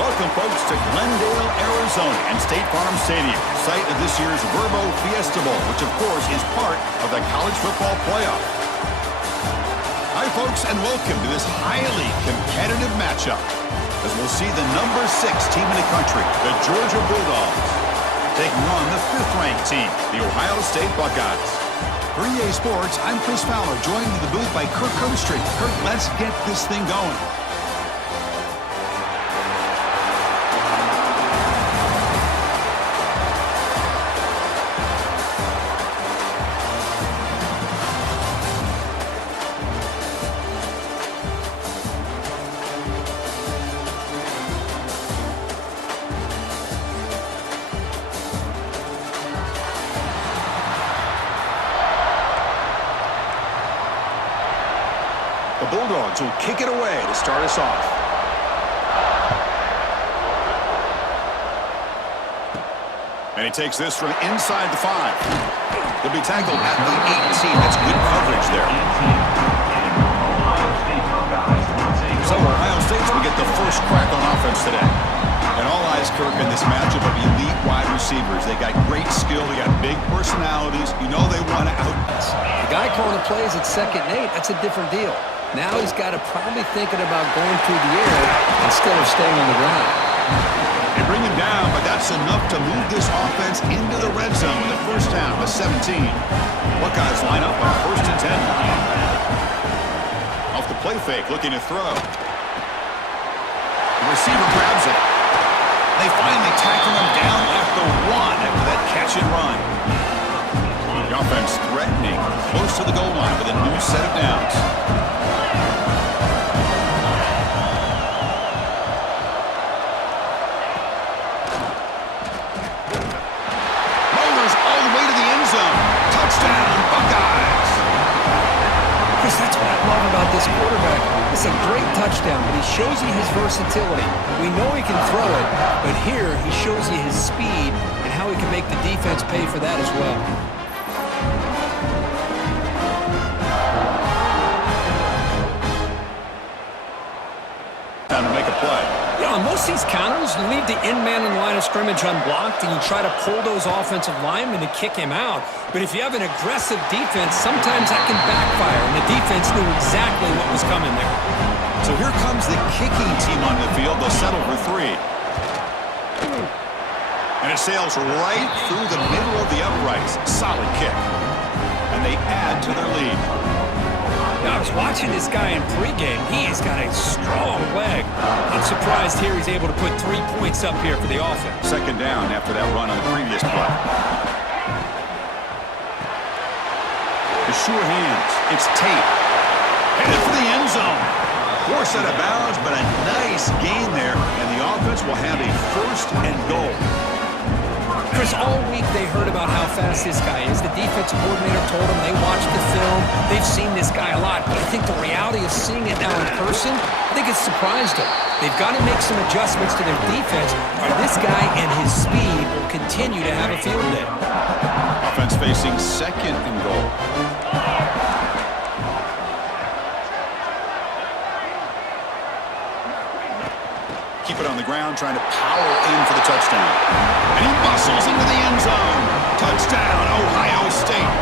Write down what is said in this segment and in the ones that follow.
Welcome, folks, to Glendale, Arizona and State Farm Stadium, site of this year's Vrbo Fiesta Bowl, which, of course, is part of the college football playoff. Hi, folks, and welcome to this highly competitive matchup, as we'll see the number 6 team in the country, the Georgia Bulldogs, taking on the 5th-ranked team, the Ohio State Buckeyes. For EA Sports, I'm Chris Fowler, joined in the booth by Kirk Herbstreit. Kirk, let's get this thing going. The Bulldogs will kick it away to start us off. And he takes this from inside the 5. He'll be tackled at the 18. That's good coverage there. So Ohio State's will get the first crack on offense today. And all eyes, Kirk, in this matchup of elite wide receivers. They got great skill. They got big personalities. You know they want to out. The guy calling the plays at 2nd and 8, that's a different deal. Now he's got to probably thinking about going through the air instead of staying on the ground. They bring him down, but that's enough to move this offense into the red zone in the first down with 17. Buckeyes line up on 1st and 10. Off the play fake, looking to throw. The receiver grabs it. They finally tackle him down at the 1 after that catch and run. The offense threatening close to the goal line with a new set of downs. Bowlers all the way to the end zone. Touchdown, Buckeyes. Chris, that's what I love about this quarterback. It's a great touchdown, but he shows you his versatility. We know he can throw it, but here he shows you his speed and how he can make the defense pay for that as well. Time to make a play. Yeah, on most of these counters, you leave the end man in the line of scrimmage unblocked and you try to pull those offensive linemen to kick him out. But if you have an aggressive defense, sometimes that can backfire, and the defense knew exactly what was coming there. So here comes the kicking team on the field. They'll settle for 3. And it sails right through the middle of the uprights. Solid kick. And they add to their lead. Now, I was watching this guy in pregame. He has got a strong leg. I'm surprised here he's able to put 3 points up here for the offense. 2nd down after that run on the previous play. The sure hands. It's Tate. Headed for the end zone. Forced out of bounds, but a nice gain there. And the offense will have a 1st and goal. Chris, all week they heard about how fast this guy is. The defensive coordinator told them they watched the film. They've seen this guy a lot. But I think the reality of seeing it now in person, I think it's surprised them. They've got to make some adjustments to their defense, or this guy and his speed will continue to have a field day. Offense facing 2nd and goal. Keep it on the ground, trying to power in for the touchdown. And he muscles into the end zone. Touchdown, Ohio State.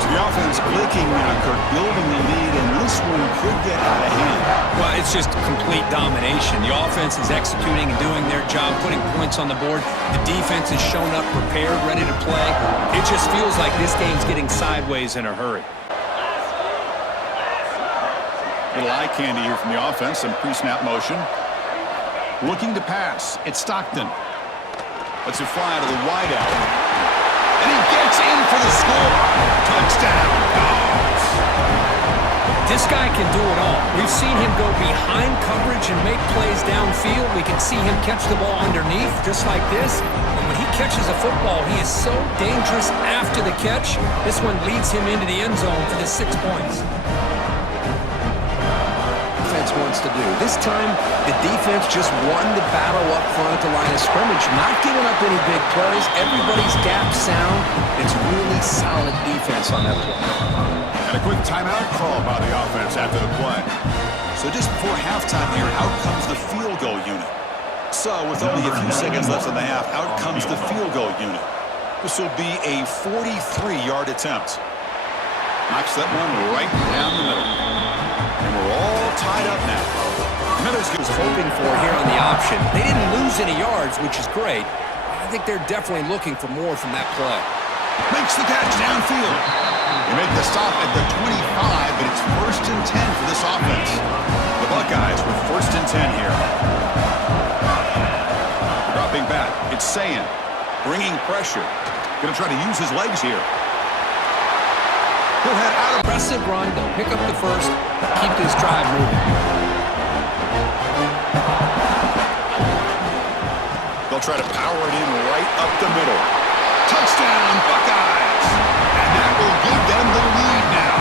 So the offense blinking now, Kirk, building the lead, and this one could get out of hand. Well, it's just complete domination. The offense is executing and doing their job, putting points on the board. The defense has shown up prepared, ready to play. It just feels like this game's getting sideways in a hurry. Little eye candy here from the offense, some pre-snap motion. Looking to pass. It's Stockton. Lets it fly to the wideout. And he gets in for the score. Touchdown, Dogs. This guy can do it all. We've seen him go behind coverage and make plays downfield. We can see him catch the ball underneath just like this. And when he catches a football, he is so dangerous after the catch. This one leads him into the end zone for the 6 points. Wants to do. This time, the defense just won the battle up front at the line of scrimmage, not giving up any big plays. Everybody's gap sound. It's really solid defense on that play. And a quick timeout call by the offense after the play. So just before halftime here, out comes the field goal unit. So, with only a few seconds left in the half, out comes the field goal unit. This will be a 43-yard attempt. Knocks that one right down the middle. And we're all tied up now. Was hoping for here on the option. They didn't lose any yards, which is great. I think they're definitely looking for more from that play. Makes the catch downfield. They make the stop at the 25, but it's 1st and 10 for this offense. The Buckeyes with 1st and 10 here. Dropping back. It's Sayin. Bringing pressure. Going to try to use his legs here. He'll head out of... Impressive run. They'll pick up the first. Keep this drive moving. They'll try to power it in right up the middle. Touchdown, Buckeyes! And that will give them the lead now.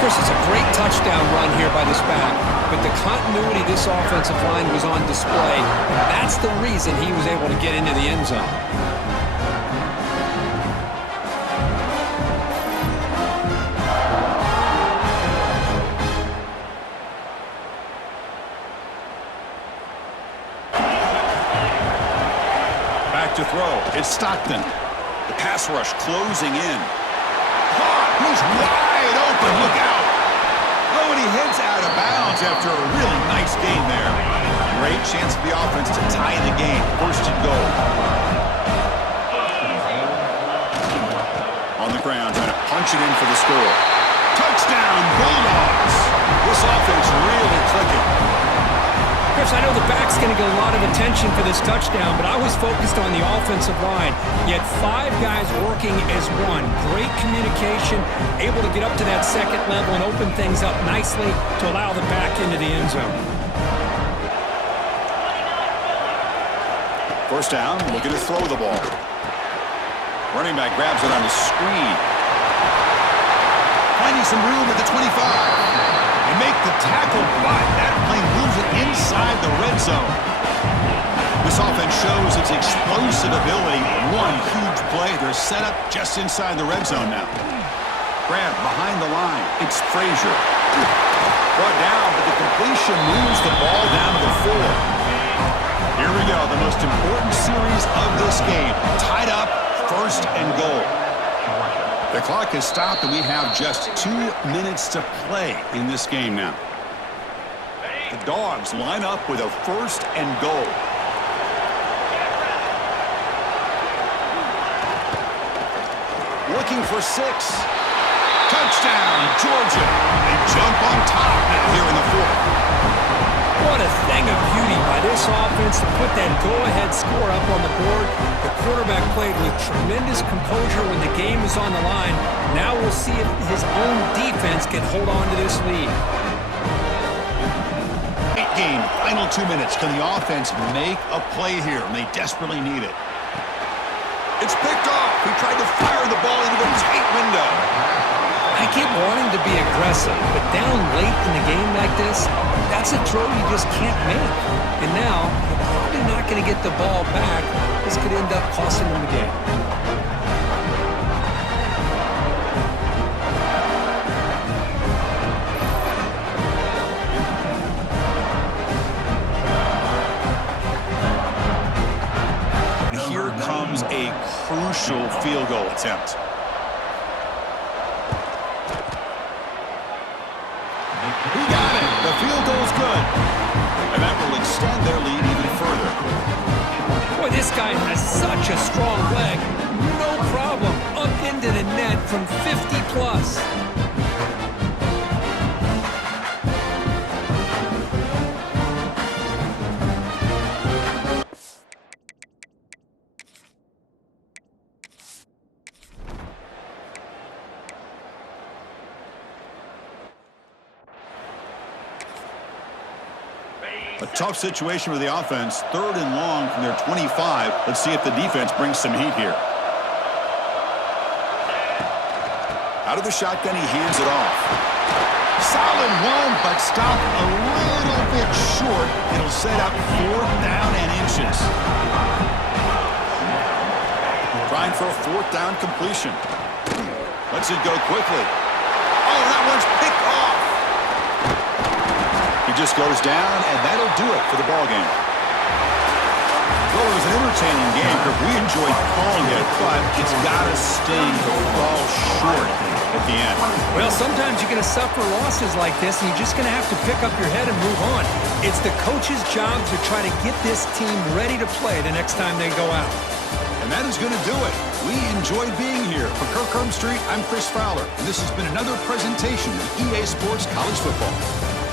Chris, it's a great touchdown run here by this back, but the continuity this offensive line was on display, and that's the reason he was able to get into the end zone. To throw. It's Stockton. The pass rush closing in. He's wide open. Look out. Oh, and he heads out of bounds after a really nice game there. Great chance for the offense to tie the game. 1st and goal. On the ground, trying to punch it in for the score. Touchdown, Bulldogs. This offense really clicking. Chris, I know the back's going to get a lot of attention for this touchdown, but I was focused on the offensive line. You had 5 guys working as one. Great communication, able to get up to that second level and open things up nicely to allow the back into the end zone. 1st down, looking to throw the ball. Running back grabs it on the screen. Finding some room at the 25. They make the tackle, but that plane moves it inside the red zone. This offense shows its explosive ability. One huge play. They're set up just inside the red zone now. Grab behind the line. It's Frazier. Brought down, but the completion moves the ball down to the 4. Here we go, the most important series of this game. Tied up, 1st and goal. The clock has stopped, and we have just 2 minutes to play in this game now. The Dogs line up with a 1st and goal. Looking for 6. Touchdown, Georgia. They jump on top now here in the 4th. What a thing of beauty by this offense to put that go-ahead score up on the board. The quarterback played with tremendous composure when the game was on the line. Now we'll see if his own defense can hold on to this lead. Great game, final 2 minutes. Can the offense make a play here? And they desperately need it. It's picked off. He tried to fire the ball into a tight window. I get wanting to be aggressive, but down late in the game like this, that's a throw you just can't make. And now, you're probably not going to get the ball back. This could end up costing them the game. And here comes a crucial field goal attempt. He got it. The field goal's good. And that will extend their lead even further. Boy, this guy has such a strong leg. No problem. Up into the net from 50 plus. A tough situation for the offense. 3rd and long from their 25. Let's see if the defense brings some heat here. Out of the shotgun, he hands it off. Solid one, but stopped a little bit short. It'll set up 4th down and inches. Trying for a 4th down completion. Lets it go quickly. Oh, that one's picked off. He just goes down, and that'll do it for the ball game. Well, it was an entertaining game, Kirk. We enjoyed calling it, but it's got to sting to fall short at the end. Well, sometimes you're going to suffer losses like this, and you're just going to have to pick up your head and move on. It's the coach's job to try to get this team ready to play the next time they go out. And that is going to do it. We enjoyed being here. For Kirk Street, I'm Chris Fowler, and this has been another presentation of EA Sports College Football.